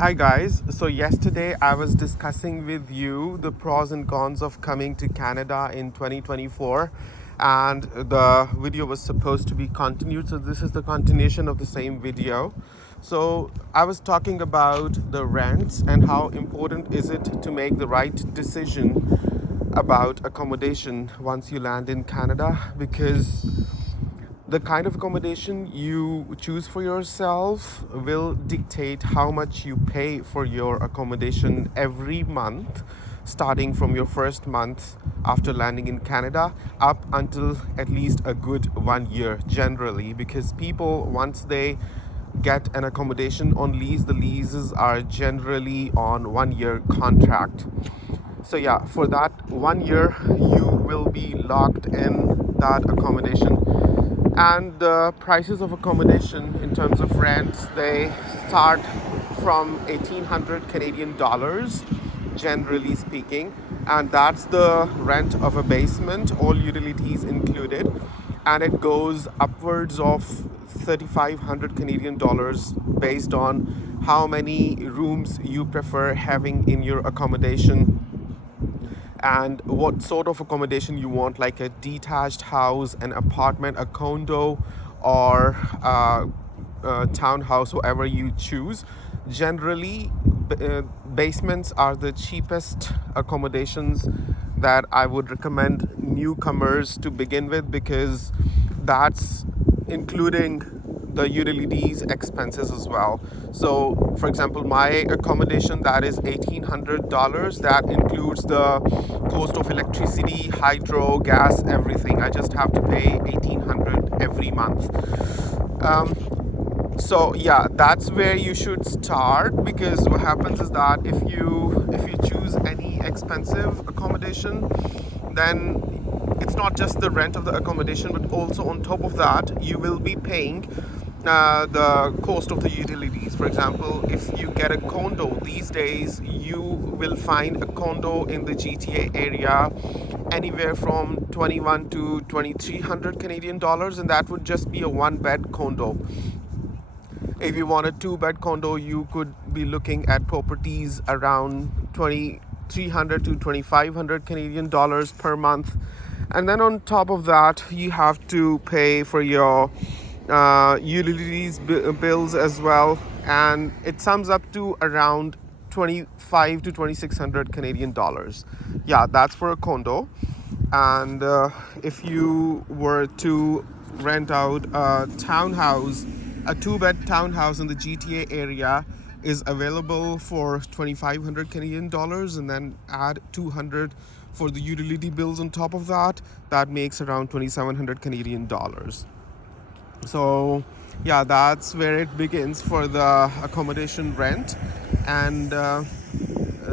Hi guys, so yesterday I was discussing with you the pros and cons of coming to Canada in 2024, and the video was supposed to be continued, so this is the continuation of the same video. So I was talking about the rents and how important is it to make the right decision about accommodation once you land in Canada, because the kind of accommodation you choose for yourself will dictate how much you pay for your accommodation every month, starting from your first month after landing in Canada up until at least a good 1 year generally, because people, once they get an accommodation on lease, the leases are generally on 1 year contract. So yeah, for that 1 year you will be locked in that accommodation, and the prices of accommodation in terms of rents, they start from 1800 Canadian dollars generally speaking, and that's the rent of a basement, all utilities included, and it goes upwards of 3500 Canadian dollars based on how many rooms you prefer having in your accommodation and what sort of accommodation you want, like a detached house, an apartment, a condo, or a townhouse, whatever you choose. Generally, basements are the cheapest accommodations that I would recommend newcomers to begin with, because that's including the utilities expenses as well. So for example, my accommodation, that is $1,800, that includes the cost of electricity, hydro, gas, everything. I just have to pay 1,800 every month. So yeah, that's where you should start, because what happens is that if you choose any expensive accommodation, then it's not just the rent of the accommodation, but also on top of that you will be paying the cost of the utilities. For example, if you get a condo these days, you will find a condo in the GTA area anywhere from 21 to 2300 Canadian dollars, and that would just be a one bed condo. If you want a two-bed condo, you could be looking at properties around 2,300 to 2,500 Canadian dollars per month. And then on top of that, you have to pay for your utilities bills as well. And it sums up to around 25 to 2,600 Canadian dollars. Yeah, that's for a condo. And if you were to rent out a townhouse, a two-bed townhouse in the GTA area is available for 2,500 Canadian dollars, and then add 200 for the utility bills on top of that. That makes around 2,700 Canadian dollars. So yeah, that's where it begins for the accommodation rent. And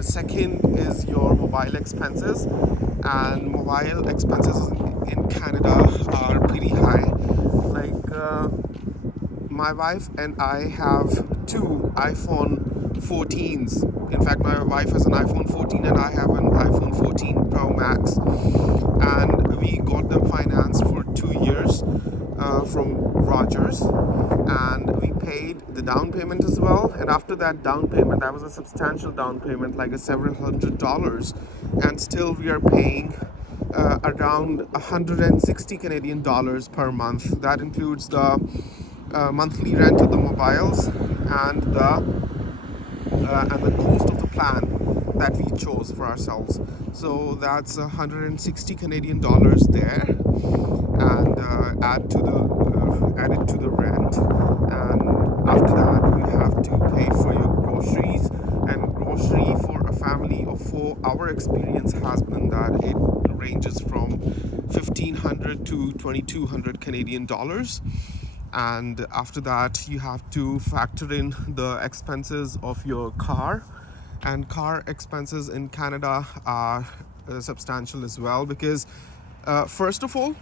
second is your mobile expenses, and mobile expenses in Canada are pretty high. Like my wife and I have two iPhone 14s. In fact, my wife has an iPhone 14 and I have an iPhone 14 Pro Max, and we got them financed for 2 years from Rogers, and we paid the down payment as well. And after that down payment, that was a substantial down payment, like a several $100s, and still we are paying around 160 Canadian dollars per month. That includes the monthly rent of the mobiles and the cost of the plan that we chose for ourselves. So that's 160 Canadian dollars there, and add it to the rent. And after that, you have to pay for your groceries, and grocery for a family of four, our experience has been that it ranges from 1,500 to 2,200 Canadian dollars. And after that, you have to factor in the expenses of your car, and car expenses in Canada are substantial as well, because first of all,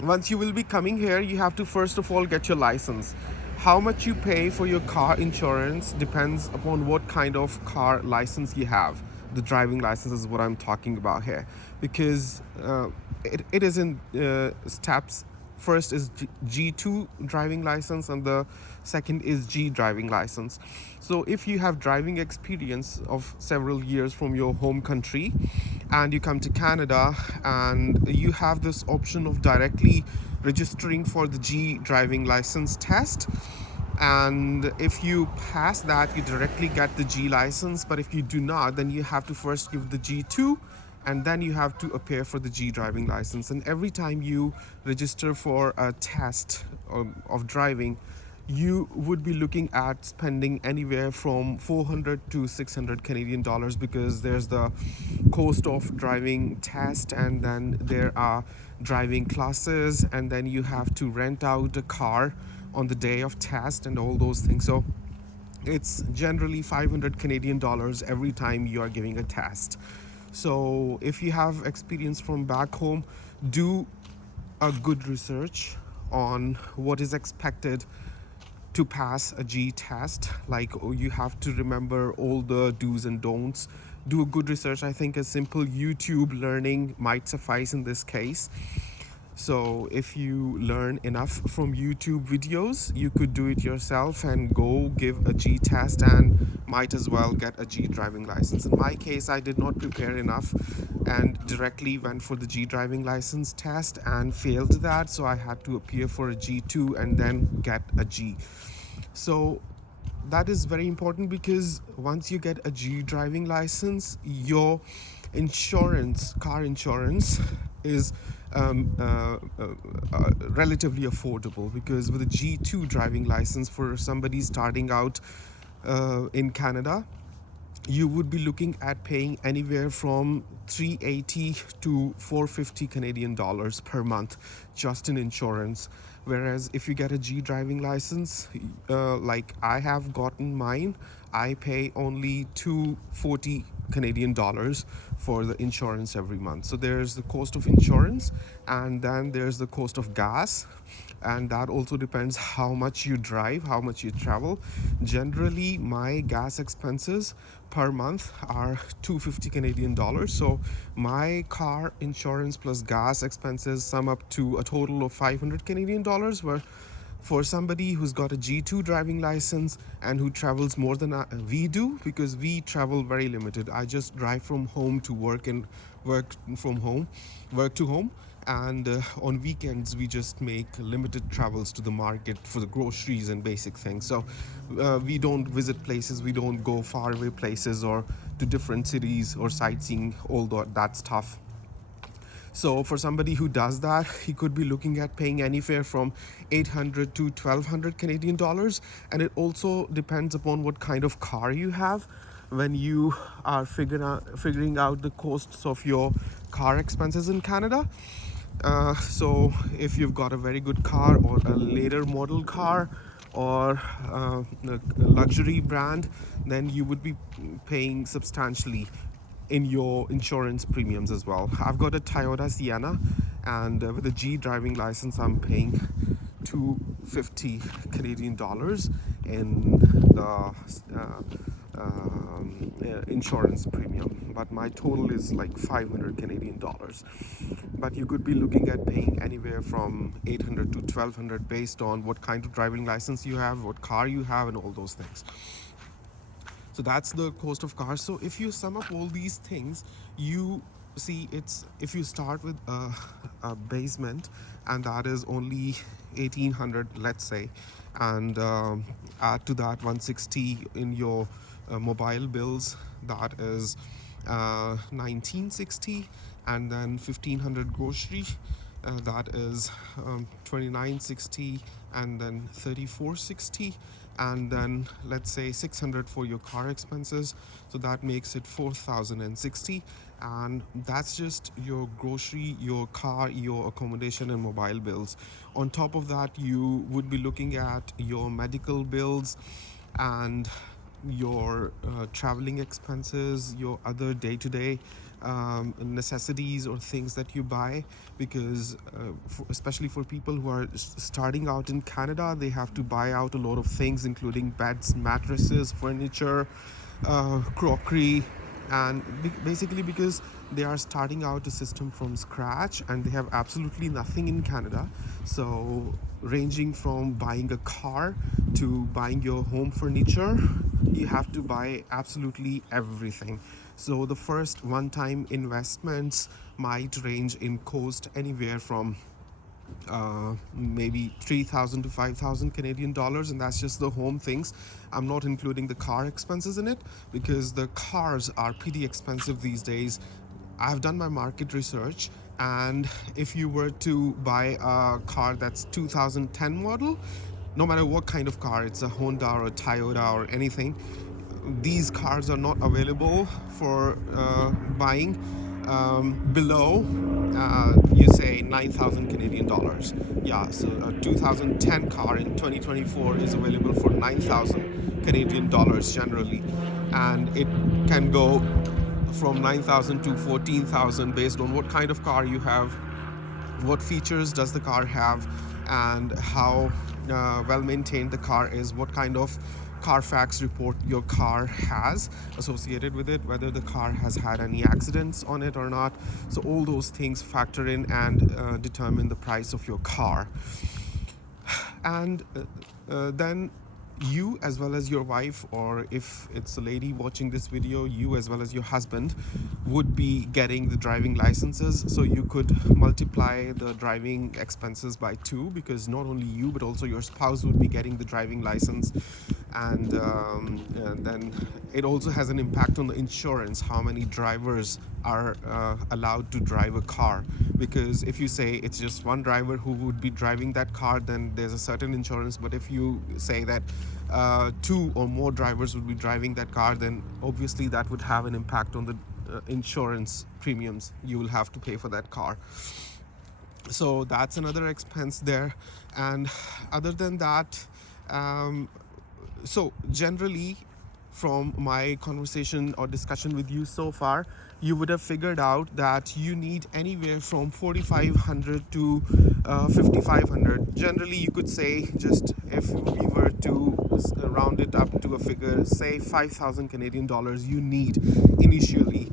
once you will be coming here, you have to first of all get your license. How much you pay for your car insurance depends upon what kind of car license you have. The driving license is what I'm talking about here, because it is in steps first is G2 driving license and the second is G driving license. So if you have driving experience of several years from your home country and you come to Canada, and you have this option of directly registering for the G driving license test, and if you pass that, you directly get the G license. But if you do not, then you have to first give the G2 and then you have to appear for the G driving license. And every time you register for a test of driving, you would be looking at spending anywhere from 400 to 600 Canadian dollars, because there's the cost of driving test, and then there are driving classes, and then you have to rent out a car on the day of test and all those things. So it's generally 500 Canadian dollars every time you are giving a test. So if you have experience from back home, do a good research on what is expected to pass a G test. Like, you have to remember all the do's and don'ts. Do a good research. I think a simple YouTube learning might suffice in this case. So if you learn enough from YouTube videos, you could do it yourself and go give a G test and might as well get a G driving license. In my case, I did not prepare enough and directly went for the G driving license test and failed that. So I had to appear for a G2 and then get a G. So that is very important, because once you get a G driving license, your insurance, car insurance, is relatively affordable, because with a G2 driving license for somebody starting out in Canada, you would be looking at paying anywhere from 380 to 450 Canadian dollars per month just in insurance. Whereas if you get a G driving license, like I have gotten mine, I pay only 240 Canadian dollars for the insurance every month. So there's the cost of insurance, and then there's the cost of gas, and that also depends how much you drive, how much you travel. Generally, my gas expenses per month are 250 Canadian dollars. So my car insurance plus gas expenses sum up to a total of 500 Canadian dollars, where for somebody who's got a G2 driving license and who travels more than we do, because we travel very limited. I just drive from home to work and work to home. And on weekends, we just make limited travels to the market for the groceries and basic things. So we don't visit places, we don't go far away places or to different cities or sightseeing, all that stuff. So for somebody who does that, he could be looking at paying anywhere from 800 to 1200 Canadian dollars. And it also depends upon what kind of car you have when you are figuring out the costs of your car expenses in Canada. So if you've got a very good car, or a later model car, or a luxury brand, then you would be paying substantially in your insurance premiums as well. I've got a Toyota Sienna, and with a G driving license, I'm paying 250 Canadian dollars in the insurance premium, but my total is like 500 Canadian dollars. But you could be looking at paying anywhere from 800 to 1200 based on what kind of driving license you have, what car you have, and all those things. So that's the cost of cars. So if you sum up all these things, you see, it's, if you start with a basement, and that is only 1800, let's say, and add to that 160 in your mobile bills, that is 1960, and then 1500 grocery, that is 2960, and then 3460, and then let's say 600 for your car expenses, so that makes it 4060. And that's just your grocery, your car, your accommodation, and mobile bills. On top of that, you would be looking at your medical bills and your traveling expenses, your other day-to-day necessities or things that you buy, because especially for people who are starting out in Canada, they have to buy out a lot of things, including beds, mattresses, furniture, crockery, And basically because they are starting out a system from scratch and they have absolutely nothing in Canada. So ranging from buying a car to buying your home furniture, you have to buy absolutely everything. So the first one-time investments might range in cost anywhere from maybe 3,000 to 5,000 Canadian dollars, and that's just the home things. I'm not including the car expenses in it because the cars are pretty expensive these days. I've done my market research, and if you were to buy a car that's 2010 model, no matter what kind of car, it's a Honda or a Toyota or anything, these cars are not available for buying below you say 9,000 Canadian dollars. Yeah, so a 2010 car in 2024 is available for 9,000 Canadian dollars generally, and it can go from 9,000 to 14,000 based on what kind of car you have, what features does the car have, and how well maintained the car is, what kind of Carfax report your car has associated with it, whether the car has had any accidents on it or not. So all those things factor in and determine the price of your car. And then you, as well as your wife, or if it's a lady watching this video, you as well as your husband would be getting the driving licenses. So you could multiply the driving expenses by 2, because not only you but also your spouse would be getting the driving license. And then it also has an impact on the insurance, how many drivers are allowed to drive a car. Because if you say it's just one driver who would be driving that car, then there's a certain insurance. But if you say that 2 or more drivers would be driving that car, then obviously that would have an impact on the insurance premiums you will have to pay for that car. So that's another expense there. And other than that, so generally, from my conversation or discussion with you so far, you would have figured out that you need anywhere from 4,500 to 5,500. Generally, you could say, just if we were to round it up to a figure, say 5,000 Canadian dollars you need initially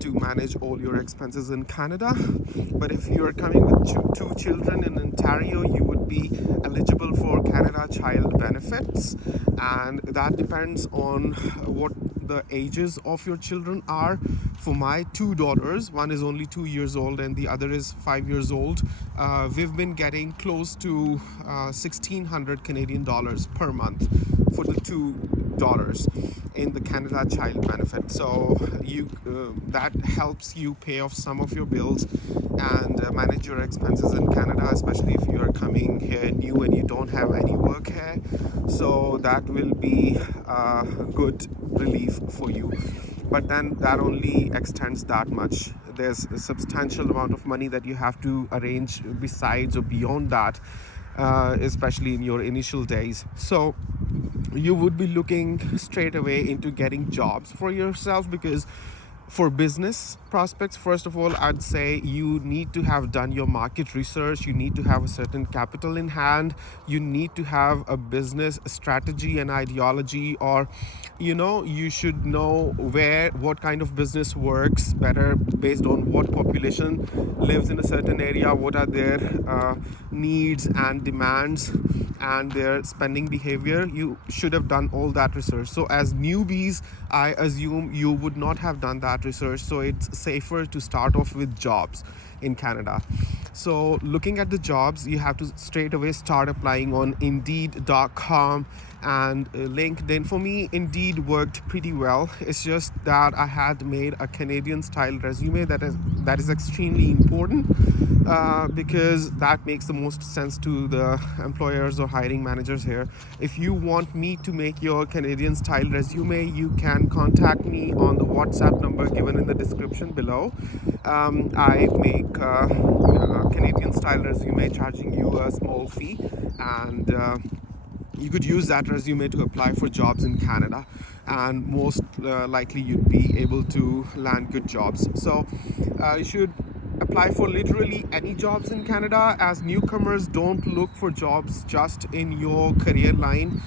to manage all your expenses in Canada. But if you are coming with two children in Ontario, you would be eligible for Canada Child Benefits, and that depends on what the ages of your children are. For my 2 daughters, one is only 2 years old and the other is 5 years old, we've been getting close to 1,600 Canadian dollars per month for the 2 daughters in the Canada Child Benefit. So you that helps you pay off some of your bills and manage your expenses in Canada, especially if you are coming here new and you don't have any work here. So that will be a good relief for you. But then that only extends that much. There's a substantial amount of money that you have to arrange besides or beyond that, especially in your initial days. So you would be looking straight away into getting jobs for yourself, because for business prospects, first of all, I'd say you need to have done your market research. You need to have a certain capital in hand. You need to have a business strategy and ideology, or you should know what kind of business works better based on what population lives in a certain area, what are their needs and demands and their spending behavior. You should have done all that research. So as newbies, I assume you would not have done that research, so it's safer to start off with jobs in Canada. So looking at the jobs, you have to straight away start applying on Indeed.com and LinkedIn. For me, Indeed worked pretty well. It's just that I had made a Canadian style resume that is extremely important, because that makes the most sense to the employers or hiring managers here. If you want me to make your Canadian style resume, you can contact me on the WhatsApp number given in the description below. I make a Canadian style resume charging you a small fee, and you could use that resume to apply for jobs in Canada, and most likely you'd be able to land good jobs. So you should apply for literally any jobs in Canada, as newcomers don't look for jobs just in your career line,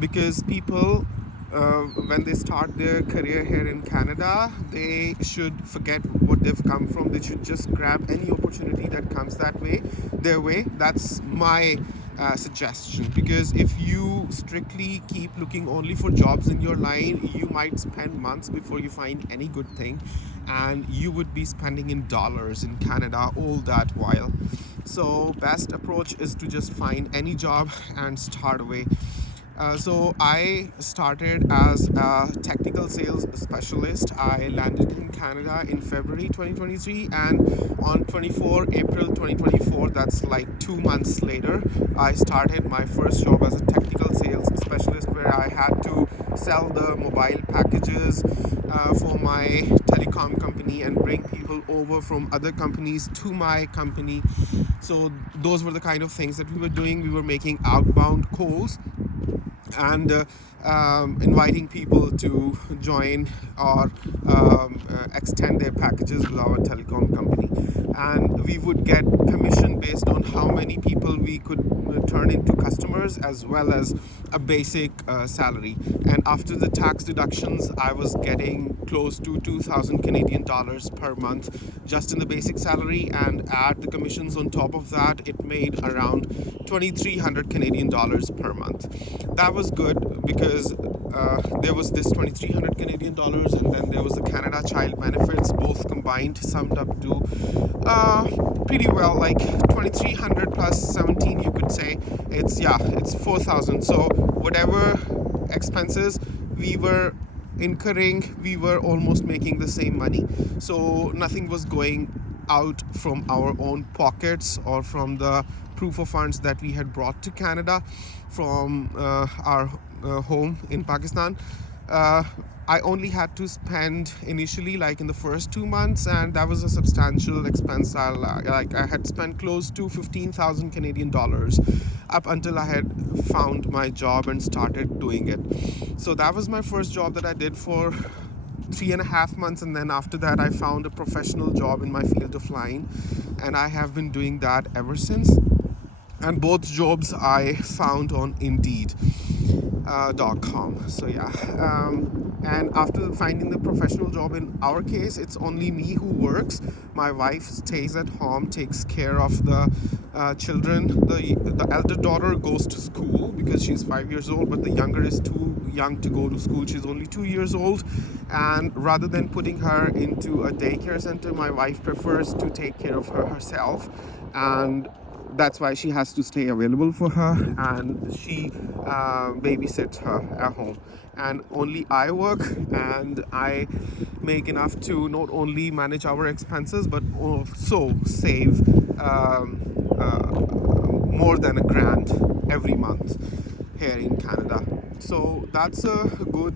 because people when they start their career here in Canada, they should forget what they've come from. They should just grab any opportunity that comes their way. That's my suggestion, because if you strictly keep looking only for jobs in your line, you might spend months before you find any good thing, and you would be spending in dollars in Canada all that while. So best approach is to just find any job and start away. So I started as a technical sales specialist. I landed in Canada in February 2023, and on 24 April 2024, that's like 2 months later, I started my first job as a technical sales specialist, where I had to sell the mobile packages for my telecom company and bring people over from other companies to my company. So those were the kind of things that we were doing. We were making outbound calls and inviting people to join or extend their packages with our telecom company, and we would get commission based on how many people we could turn into customers, as well as a basic salary. And after the tax deductions, I was getting close to 2,000 Canadian dollars per month just in the basic salary, and add the commissions on top of that, it made around 2,300 Canadian dollars per month. That was good, because there was this 2,300 Canadian dollars, and then there was the Canada Child Benefits, both combined summed up to pretty well, like 2,300 plus 17, you could say. It's 4,000. So whatever expenses we were incurring, we were almost making the same money. So nothing was going out from our own pockets or from the proof of funds that we had brought to Canada from our home in Pakistan. I only had to spend initially, like in the first 2 months, and that was a substantial expense. I had spent close to 15,000 Canadian dollars up until I had found my job and started doing it. So that was my first job that I did for 3.5 months, and then after that I found a professional job in my field of flying, and I have been doing that ever since. And both jobs I found on Indeed.com. So yeah, and after finding the professional job, in our case, it's only me who works. My wife stays at home, takes care of the children. The elder daughter goes to school because she's 5 years old, but the younger is too young to go to school. She's only 2 years old, and rather than putting her into a daycare center, my wife prefers to take care of her herself, and that's why she has to stay available for her, and she babysits her at home. And only I work, and I make enough to not only manage our expenses but also save more than $1,000 every month here in Canada. So that's a good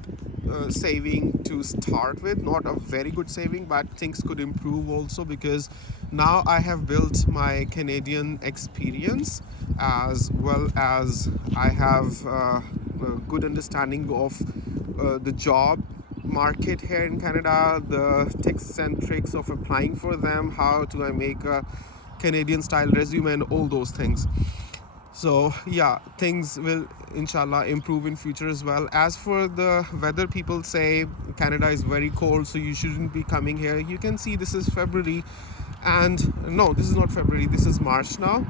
saving to start with. Not a very good saving, but things could improve also, because now I have built my Canadian experience, as well as I have a good understanding of the job market here in Canada, the tips and tricks of applying for them, how do I make a Canadian style resume, and all those things. So yeah, things will inshallah improve in future as well. As for the weather, people say Canada is very cold, so you shouldn't be coming here. You can see this is February, and no, this is not February, this is March now,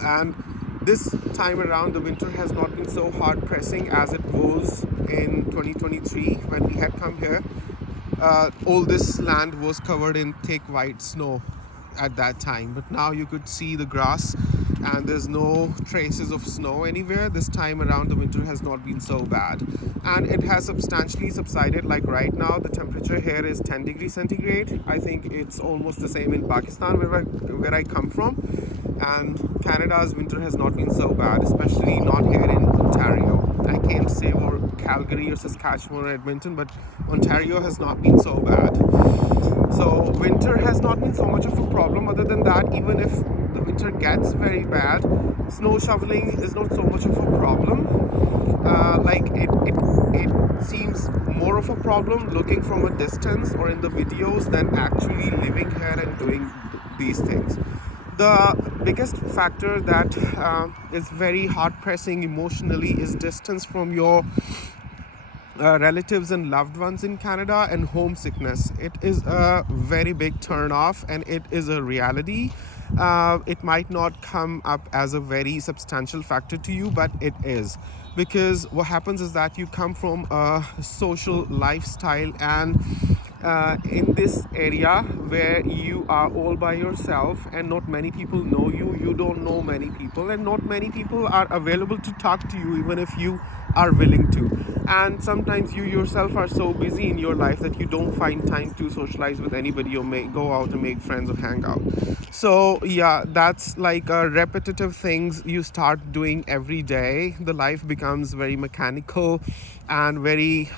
and this time around the winter has not been so hard pressing as it was in 2023 when we had come here. All this land was covered in thick white snow at that time, but now you could see the grass and there's no traces of snow anywhere. This time around the winter has not been so bad, and it has substantially subsided. Like right now the temperature here is 10 degrees centigrade. I think it's almost the same in Pakistan where I come from, and Canada's winter has not been so bad, especially not here in Ontario. I can't say for Calgary or Saskatchewan or Edmonton, but Ontario has not been so bad. So winter has not been so much of a problem. Other than that, even if the winter gets very bad, snow shoveling is not so much of a problem. It seems more of a problem looking from a distance or in the videos than actually living here and doing these things. The biggest factor that is very hard pressing emotionally is distance from your relatives and loved ones in Canada, and homesickness. It is a very big turn off, and it is a reality. It might not come up as a very substantial factor to you, but it is, because what happens is that you come from a social lifestyle, and in this area where you are all by yourself and not many people know you, you don't know many people, and not many people are available to talk to you even if you are willing to. And sometimes you yourself are so busy in your life that you don't find time to socialize with anybody or go out and make friends or hang out. So yeah, that's like a repetitive things you start doing every day. The life becomes very mechanical and very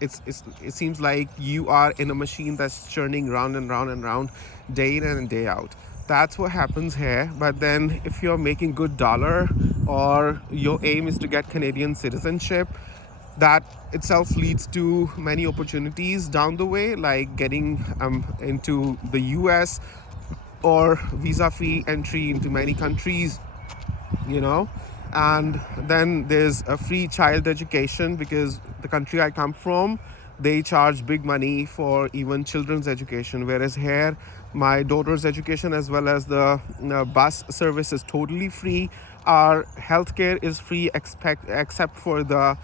it seems like you are in a machine that's churning round and round and round, day in and day out. That's what happens here. But then if you're making good dollar, or your aim is to get Canadian citizenship, that itself leads to many opportunities down the way, like getting into the US, or visa-free entry into many countries, and then there's a free child education, because the country I come from, they charge big money for even children's education, whereas here my daughter's education as well as the bus service is totally free. Our healthcare is free except for the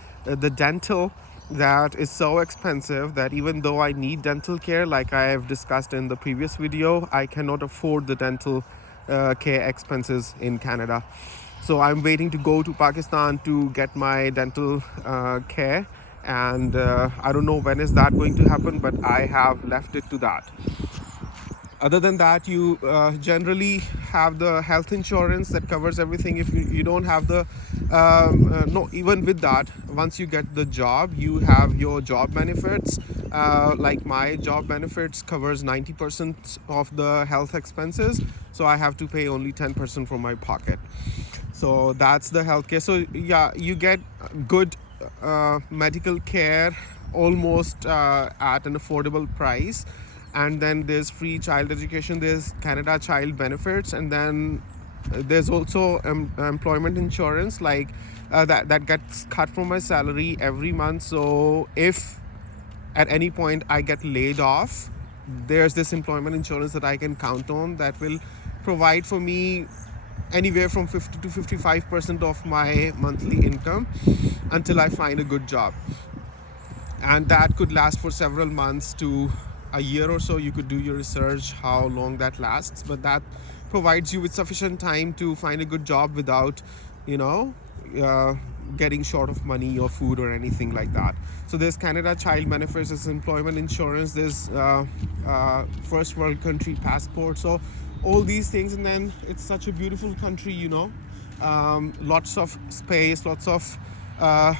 dental, that is so expensive that even though I need dental care, like I have discussed in the previous video, I cannot afford the dental care expenses in Canada. So I'm waiting to go to Pakistan to get my dental care, and I don't know when is that going to happen, but I have left it to that. Other than that, you generally have the health insurance that covers everything. If you don't have the no, even with that, once you get the job, you have your job benefits. Like my job benefits covers 90% of the health expenses, so I have to pay only 10% from my pocket. So that's the healthcare. So yeah, you get good medical care almost at an affordable price. And then there's free child education, there's Canada Child Benefits, and then there's also employment insurance, like that gets cut from my salary every month. So if at any point I get laid off, there's this employment insurance that I can count on that will provide for me anywhere from 50 to 55% of my monthly income until I find a good job. And that could last for several months to a year or so. You could do your research how long that lasts, but that provides you with sufficient time to find a good job without getting short of money or food or anything like that. So there's Canada Child Benefits, there's employment insurance, there's first world country passport, so all these things. And then it's such a beautiful country, lots of space, lots of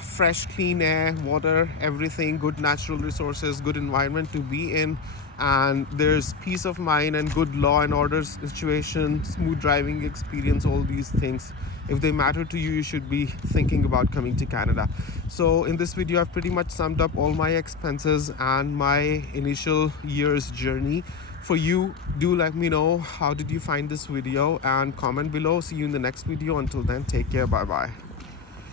fresh clean air, water, everything, good natural resources, good environment to be in, and there's peace of mind and good law and order situation, smooth driving experience. All these things, if they matter to you, you should be thinking about coming to Canada. So in this video I've pretty much summed up all my expenses and my initial year's journey. For you, do let me know how did you find this video, and comment below. See you in the next video. Until then, take care. Bye bye.